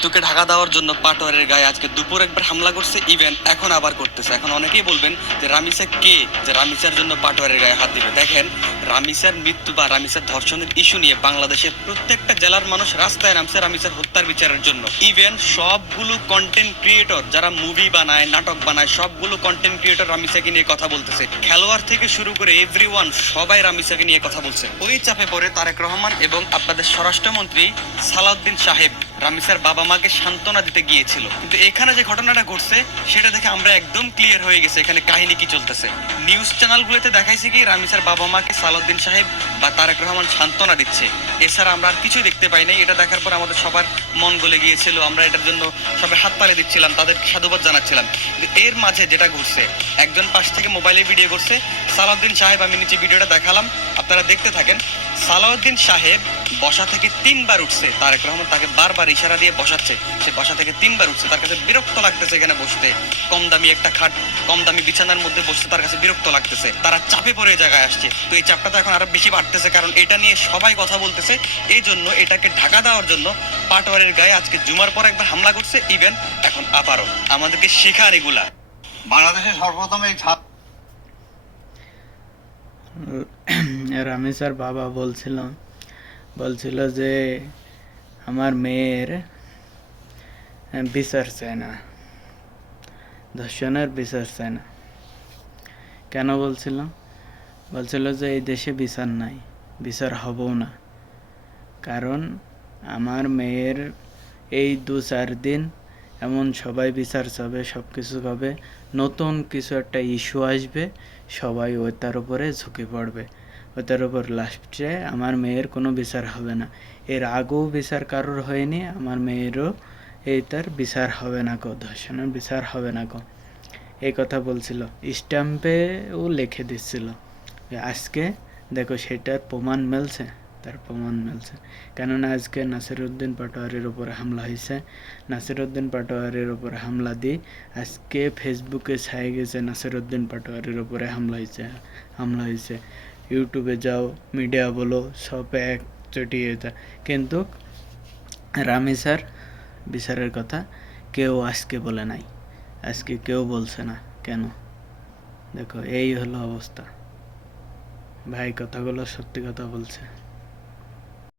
মৃত্যুকে ঢাকা দেওয়ার জন্য পাটোয়ারের গায়ে আজকে দুপুর একবার হামলা করছে, ইভেন এখন আবার করতেছে। এখন অনেকেই বলবেন যে রামিসা কে, যে রামিসার জন্য পাটোয়ারের গায়ে হাত দিবে। দেখেন, রামিসার মৃত্যু বা রামিসার ধর্ষণের ইস্যু নিয়ে বাংলাদেশের প্রত্যেকটা জেলার মানুষ রাস্তায় নামছে রামিসার হত্যার বিচারের জন্য। ইভেন সবগুলো কন্টেন্ট ক্রিয়েটর যারা মুভি বানায়, নাটক বানায়, সবগুলো কন্টেন্ট ক্রিয়েটর রামিসাকে নিয়ে কথা বলতেছে। খেলোয়াড় থেকে শুরু করে এভরিওয়ান সবাই রামিসাকে নিয়ে কথা বলছে। ওই চাপে পড়ে তারেক রহমান এবং আপনাদের স্বরাষ্ট্রমন্ত্রী সালাউদ্দিন সাহেব রামিসার বাবা মাকে সান্ত্বনা দিতে গিয়েছিল। কিন্তু এখানে যে ঘটনাটা ঘটছে সেটা দেখে আমরা একদম ক্লিয়ার হয়ে গেছে এখানে কাহিনী কি চলতেছে। নিউজ চ্যানেলগুলোতে দেখাইছে কি রামিসার বাবা মাকে সালাউদ্দিন সাহেব বা তারেক রহমান সান্ত্বনা দিচ্ছে, এছাড়া আমরা আর কিছু দেখতে পাই নাই। এটা দেখার পর আমাদের সবার মন গলে গিয়েছিল, আমরা এটার জন্য সবাই হাততালি দিচ্ছিলাম, তাদেরকে সাধুবাদ জানাচ্ছিলাম। কিন্তু এর মাঝে যেটা ঘটছে, একজন পাশ থেকে মোবাইলে ভিডিও করছে সালাউদ্দিন সাহেব, আমি নিচে ভিডিওটা দেখালাম, আপনারা দেখতে থাকেন। সালাউদ্দিন সাহেব বসা থেকে 3বার উঠছে, তারেক রহমান তাকে বারবার ইশারা দিয়ে বসাচ্ছে, সে বসা থেকে 3বার উঠছে। তার কাছে বিরক্ত লাগতেছে এখানে বসতে, কম দামি একটা খাট, কম দামি বিছানার মধ্যে বসতে তার কাছে বিরক্ত লাগতেছে। তারা চাপে পড়ে এই জায়গায় আসছে। তো এই চাপটা তো এখন আরো বেশি বাড়তেছে, কারণ এটা নিয়ে সবাই কথা বলতেছে। এই জন্য এটাকে ঢাকা দেওয়ার জন্য পাটোয়ারের গায়ে আজকে জুমার পর একবার হামলা করছে, ইভেন এখন আবারও। আমাদেরকে শেখার এগুলা। বাংলাদেশের সর্বপ্রথম এই রামিসার বাবা বলছিল যে আমার মেয়ের বিচার চায় না, ধর্ষণের বিচার চায় না। কেন বলছিল যে এই দেশে বিচার নাই, বিচার হবেও না, কারণ আমার মেয়ের এই 2-4 দিন এমন সবাই বিচার চাবে, সব কিছু হবে, নতুন কিছু একটা ইস্যু আসবে, সবাই ওইটার উপরে ঝুঁকে পড়বে, ওইটার উপর লাস্টে আমার মেয়ের কোনো বিচার হবে না। এর আগেও বিচার কারোর হয়নি, আমার মেয়েরও এইটার বিচার হবে না গো, ধর্ষণের বিচার হবে না গো, এই কথা বলছিল। স্ট্যাম্পেও লিখে দিচ্ছিল। আজকে দেখো সেটার প্রমাণ মিলছে, তার প্রমাণ মিলছে। কেননা আজকে নাসিরউদ্দিন পাটোয়ারির উপরে হামলা হয়েছে। নাসিরউদ্দিন পাটোয়ারির উপরে হামলা দিয়ে আজকে ফেসবুকে ছাই গেছে নাসিরউদ্দিন পাটোয়ারির উপরে হামলা হয়েছে। ইউটিউবে যাও, মিডিয়া বলো, সব এক চটিয়ে যায়, কিন্তু রামিসার বিচারের কথা কেউ আজকে বলে নাই, আজকে কেউ বলছে না। কেন? দেখো এই হলো অবস্থা। ভাই কথাগুলো সত্যি কথা বলছে।